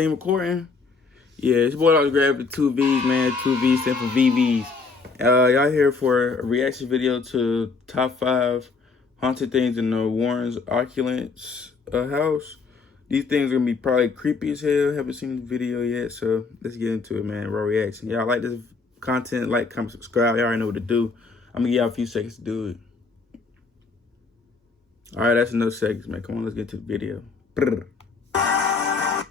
thing recording? Yeah, it's boy out to grab the 2 V's, man. 2 V's stand for VVs. Y'all here for a reaction video to top 5 haunted things in the Warren's Opulence house. These things are gonna be probably creepy as hell. Haven't seen the video yet, so let's get into it, man. Raw reaction. Y'all like this content? Like, comment, subscribe. Y'all already know what to do. I'm gonna give y'all a few seconds to do it. All right, that's enough seconds, man. Come on, let's get to the video. Brr.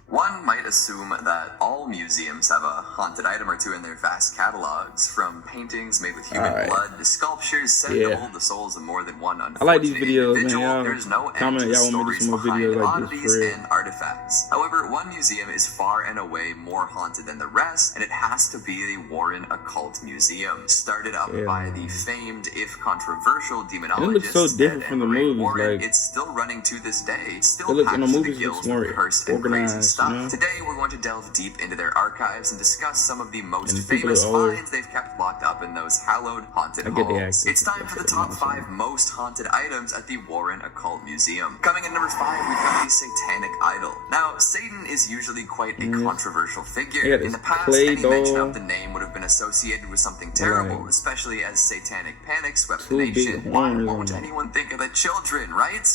One might assume that all museums have a haunted item or two in their vast catalogs, from paintings made with human blood to sculptures said to hold the souls of more than one unfortunate I like these videos, individual. man. There's no end to the stories behind oddities and artifacts. However, one museum is far and away more haunted than the rest, and it has to be the Warren Occult Museum. Started up by the famed, if controversial, demonologist. It looks so different from the movies. Warren, like, it's still running to this day. It's still in the packed to the movies gills more with cursed and crazy organized, stuff. Today, we're going to delve deep into their archives and discuss some of the most the famous finds they've kept locked up in those hallowed haunted halls. It's time for the top 5 most haunted items at the Warren Occult Museum. Coming in number 5, we've got the Satanic Idol. Now, Satan is usually quite a controversial figure. In the past, any mention of the name would have been associated with something terrible, especially as satanic panic swept the nation. Why won't anyone think of the children, right?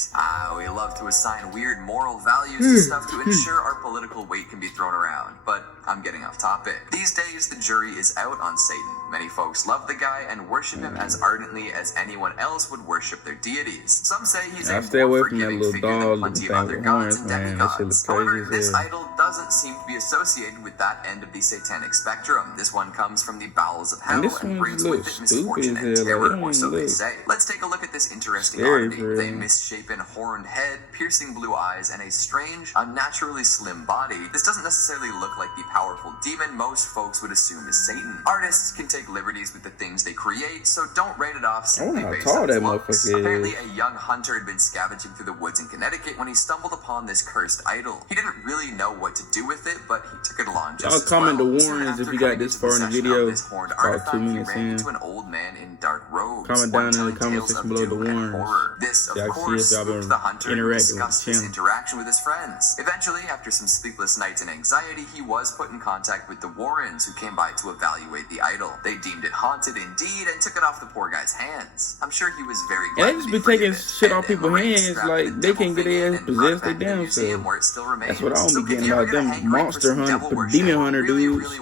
We love to assign weird moral values to stuff to ensure our political weight can be thrown around, but I'm getting off topic. These days, the jury is out on Satan. Many folks love the guy and worship him as ardently as anyone else would worship their deities. Some say he's a more forgiving figure than plenty of other gods and demigods. However, this idol doesn't seem to be associated with that end of the satanic spectrum. This one comes from the bowels of hell and brings with it misfortune and terror, or so they say. Let's take a look at this interesting oddity. A misshapen horned head, piercing blue eyes, and a strange, unnaturally slim body. This doesn't necessarily look like the powerful demon most folks would assume is Satan. Artists can take liberties with the things they create, so don't write it off simply based on its looks. Apparently, a young hunter had been scavenging through the woods in Connecticut when he stumbled upon this cursed idol. He didn't really know what to do with it, but he took it along just as well. Comment the Warrens if you got this far in the video. This horned artifact, 2 minutes in. Into an old man in dark robes. Comment down in the comment section below the Warrens. This, of course, spooked the hunter who discussed his interaction with his friends. Eventually, after some sleepless nights and anxiety, he was put in contact with the Warrens, who came by to evaluate the idol. They deemed it haunted indeed and took it off the poor guy's hands. I'm sure he was very glad. And they just be taking shit off people's hands, like they can't get their ass possessed their damn self. That's what I don't be getting about them monster hunter, demon hunter dudes.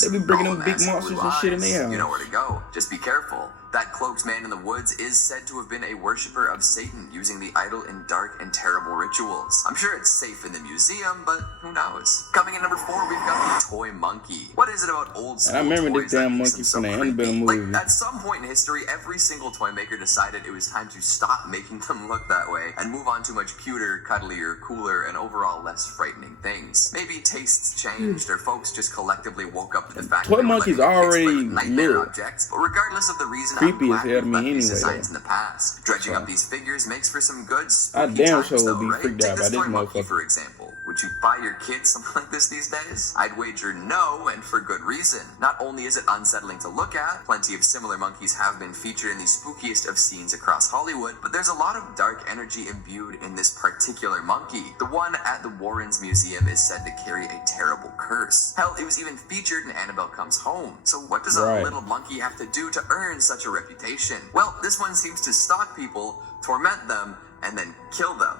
They be bringing them big monsters and shit in their house. You know where to go. Just be careful. That cloaked man in the woods is said to have been a worshiper of Satan, using the idol in dark and terrible rituals. I'm sure it's safe in the museum, but who knows? Coming in number 4, we've got the toy monkey. What is it about old school toys? I remember this damn monkey from the Annabelle movie. Like, at some point in history, every single toy maker decided it was time to stop making them look that way and move on to much cuter, cuddlier, cooler, and overall less frightening things. Maybe tastes changed, or folks just collectively woke up to the fact toy that monkeys already nightmare objects. But regardless of the reason, creepy as hell to me anyway. Designs in the past. Dredging up these figures makes for some good I damn sure would be freaked out by this motherfucker. For example, would you buy your kids something like this these days? I'd wager no, and for good reason. Not only is it unsettling to look at, plenty of similar monkeys have been featured in the spookiest of scenes across Hollywood, but there's a lot of dark energy imbued in this particular monkey. The one at the Warrens Museum is said to carry a terrible curse. Hell, it was even featured in Annabelle Comes Home. So what does a little monkey have to do to earn such a reputation? Well, this one seems to stalk people, torment them, and then kill them.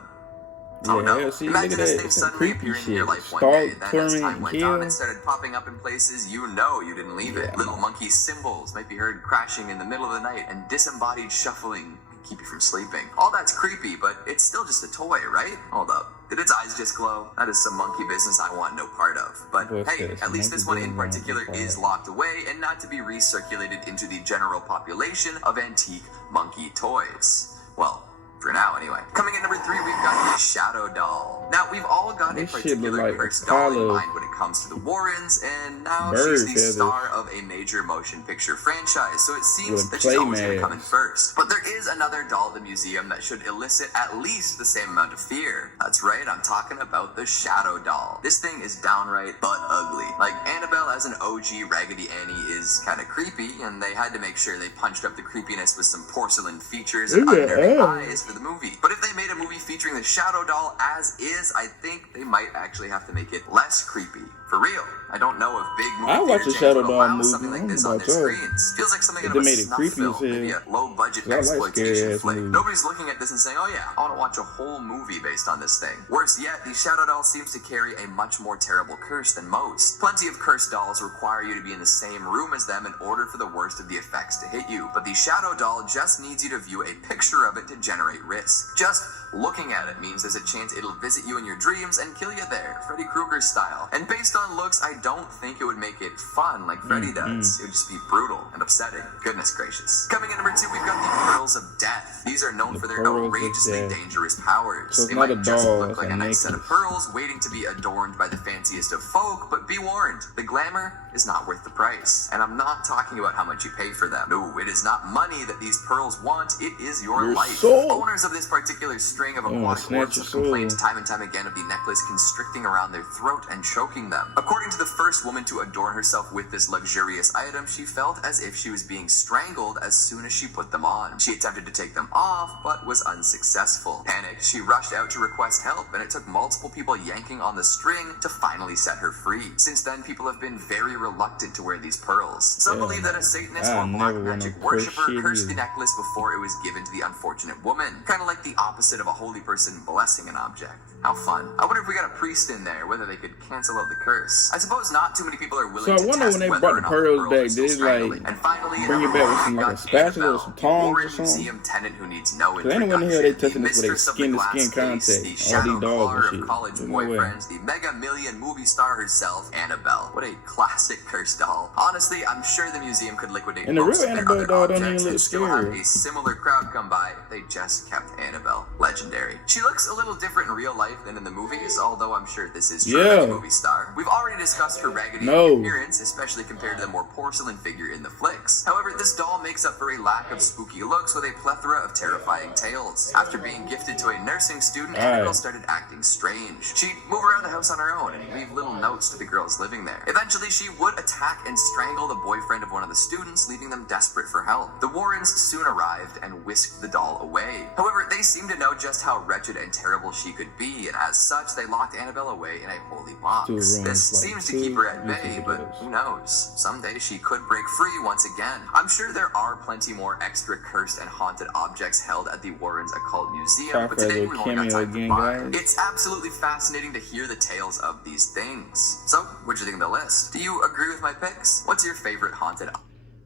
Oh no. See, imagine this thing suddenly appearing in your life one day, then as time went on, it started popping up in places you know you didn't leave it. Little monkey symbols might be heard crashing in the middle of the night, and disembodied shuffling can keep you from sleeping. All that's creepy, but it's still just a toy, right? Hold up. Did its eyes just glow? That is some monkey business I want no part of. But hey, at least this one in particular is locked away and not to be recirculated into the general population of antique monkey toys. Well, for now, anyway. Coming in number 3, we've got the Shadow Doll. Now, we've all got a particular cursed doll in mind when it comes to the Warrens, and now she's the star of a major motion picture franchise, so it seems that she's always going to come in first. But there is another doll at the museum that should elicit at least the same amount of fear. That's right, I'm talking about the Shadow Doll. This thing is downright but ugly. Like, Annabelle as an OG Raggedy Annie is kind of creepy, and they had to make sure they punched up the creepiness with some porcelain features and unnerving eyes for the movie. But if they made a movie featuring the Shadow Doll as is, I think they might might actually have to make it less creepy. For real. I don't know if big movie I watch a theater Shadow chains would Dog allow movie. something I like don't this know on about their y'all. screens. Feels like something If out of they a made it snuff creepy as film, maybe hell. a low-budget 'Cause I like exploitation scary-ass flick. movies. Nobody's looking at this and saying, oh yeah, I want to watch a whole movie based on this thing. Worse yet, the Shadow Doll seems to carry a much more terrible curse than most. Plenty of cursed dolls require you to be in the same room as them in order for the worst of the effects to hit you, but the Shadow Doll just needs you to view a picture of it to generate risk. Just looking at it means there's a chance it'll visit you in your dreams and kill you there, Freddy Krueger style. And based on looks, I don't think it would make it fun like Freddy does. It would just be brutal and upsetting. Goodness gracious. Coming in number 2, we've got the Pearls of Death. These are known for their Pearls of outrageously Death. dangerous powers. So it's They not might a just doll, look it's like a a nice set of necklace. pearls waiting to be adorned by the fanciest of folk, but be warned, the glamour is not worth the price. And I'm not talking about how much you pay for them. No, it is not money that these pearls want, it is your life. soul. Owners of this particular string of aquatic snatch orcs your have complained soul. time and time again of the necklace constricting around their throat and choking them. According to the first woman to adorn herself with this luxurious item, she felt as if she was being strangled as soon as she put them on. She attempted to take them off, but was unsuccessful. Panicked, she rushed out to request help, and it took multiple people yanking on the string to finally set her free. Since then, people have been very reluctant to wear these pearls. Some believe that a Satanist or black magic worshipper cursed the necklace before it was given to the unfortunate woman. Kind of like the opposite of a holy person blessing an object. How fun. I wonder if we got a priest in there, whether they could cancel out the curse. I suppose not too many people are willing So I to wonder test when they whether brought or the not pearls pearls back, are still did it, strangling. like, And finally, bring it back with some, like, a spatula or some tongs or something? Museum tenant who needs no Cause anyone here, they testing the this with a mistress of the skin-to-skin glass case, contact. the All shadow these dolls caller and of shit. college There's no way. boyfriends, the mega million movie star herself, Annabelle. What a classic cursed doll. Honestly, I'm sure the museum could liquidate And the most real of their Annabelle other doll don't objects even look and still have scary. a similar crowd come by if they just kept Annabelle. Legendary. She looks a little different in real life than in the movies, although I'm sure this is true of any movie star. We've already discussed her raggedy appearance, especially compared to the more porcelain figure in the flicks. However, this doll makes up for a lack of spooky looks with a plethora of terrifying tales. After being gifted to a nursing student, Annabelle started acting strange. She'd move around the house on her own and leave little notes to the girls living there. Eventually, she would attack and strangle the boyfriend of one of the students, leaving them desperate for help. The Warrens soon arrived and whisked the doll away. However, they seemed to know just how wretched and terrible she could be, and as such, they locked Annabelle away in a holy box. This seems to keep her at bay, but who knows? Someday she could break free once again. I'm sure there are plenty more extra cursed and haunted objects held at the Warrens Occult Museum, but today we've only got time for 5. It's absolutely fascinating to hear the tales of these things. So, what'd you think of the list? Do you agree with my picks? What's your favorite haunted?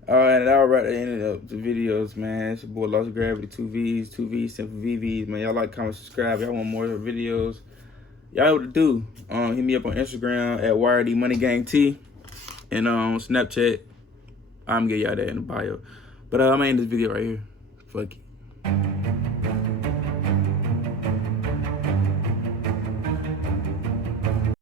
Alright, and alright, I ended up the videos, man. It's your boy Lost Gravity, 2Vs, simple VVs, man. Y'all like, comment, subscribe. Y'all want more videos? Y'all know what to do. Hit me up on Instagram at YRDMoneyGangT and on Snapchat. I'm gonna get y'all that in the bio. But I'm gonna end this video right here. Fuck it.